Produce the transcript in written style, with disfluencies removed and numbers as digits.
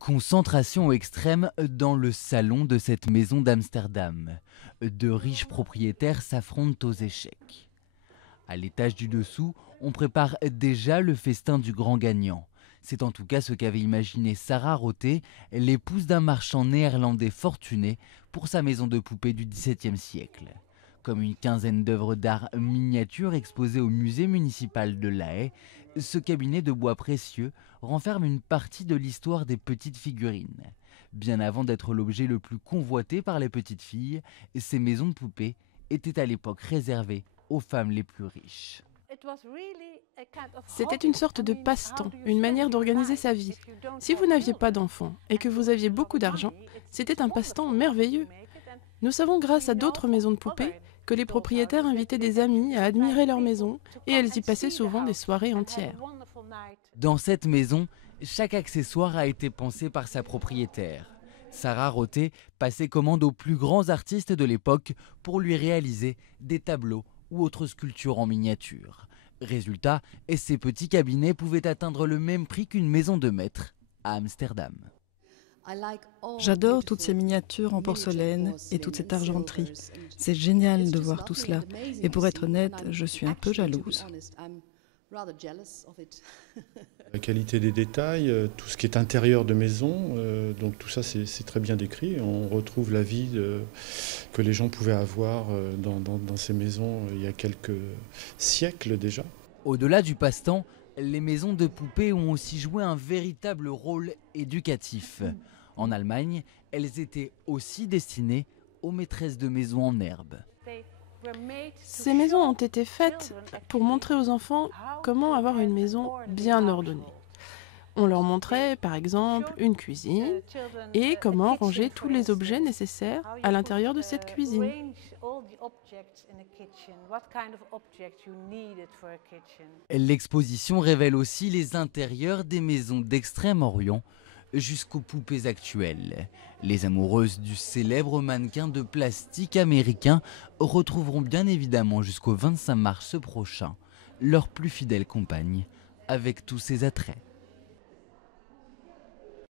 Concentration extrême dans le salon de cette maison d'Amsterdam. De riches propriétaires s'affrontent aux échecs. À l'étage du dessous, on prépare déjà le festin du grand gagnant. C'est en tout cas ce qu'avait imaginé Sarah Rothe, l'épouse d'un marchand néerlandais fortuné, pour sa maison de poupées du XVIIe siècle. Comme une quinzaine d'œuvres d'art miniatures exposées au musée municipal de La Haye, ce cabinet de bois précieux renferme une partie de l'histoire des petites figurines. Bien avant d'être l'objet le plus convoité par les petites filles, ces maisons de poupées étaient à l'époque réservées aux femmes les plus riches. C'était une sorte de passe-temps, une manière d'organiser sa vie. Si vous n'aviez pas d'enfants et que vous aviez beaucoup d'argent, c'était un passe-temps merveilleux. Nous savons grâce à d'autres maisons de poupées que les propriétaires invitaient des amis à admirer leur maison et elles y passaient souvent des soirées entières. Dans cette maison, chaque accessoire a été pensé par sa propriétaire. Sarah Rothe passait commande aux plus grands artistes de l'époque pour lui réaliser des tableaux ou autres sculptures en miniature. Résultat, ces petits cabinets pouvaient atteindre le même prix qu'une maison de maître à Amsterdam. J'adore toutes ces miniatures en porcelaine et toute cette argenterie. C'est génial de voir tout cela. Et pour être honnête, je suis un peu jalouse. La qualité des détails, tout ce qui est intérieur de maison, donc tout ça c'est très bien décrit. On retrouve la vie que les gens pouvaient avoir dans ces maisons il y a quelques siècles déjà. Au-delà du passe-temps, les maisons de poupées ont aussi joué un véritable rôle éducatif. En Allemagne, elles étaient aussi destinées aux maîtresses de maison en herbe. Ces maisons ont été faites pour montrer aux enfants comment avoir une maison bien ordonnée. On leur montrait par exemple une cuisine et comment ranger tous les objets nécessaires à l'intérieur de cette cuisine. L'exposition révèle aussi les intérieurs des maisons d'Extrême-Orient jusqu'aux poupées actuelles. Les amoureuses du célèbre mannequin de plastique américain retrouveront bien évidemment jusqu'au 25 mars prochain leur plus fidèle compagne avec tous ses attraits.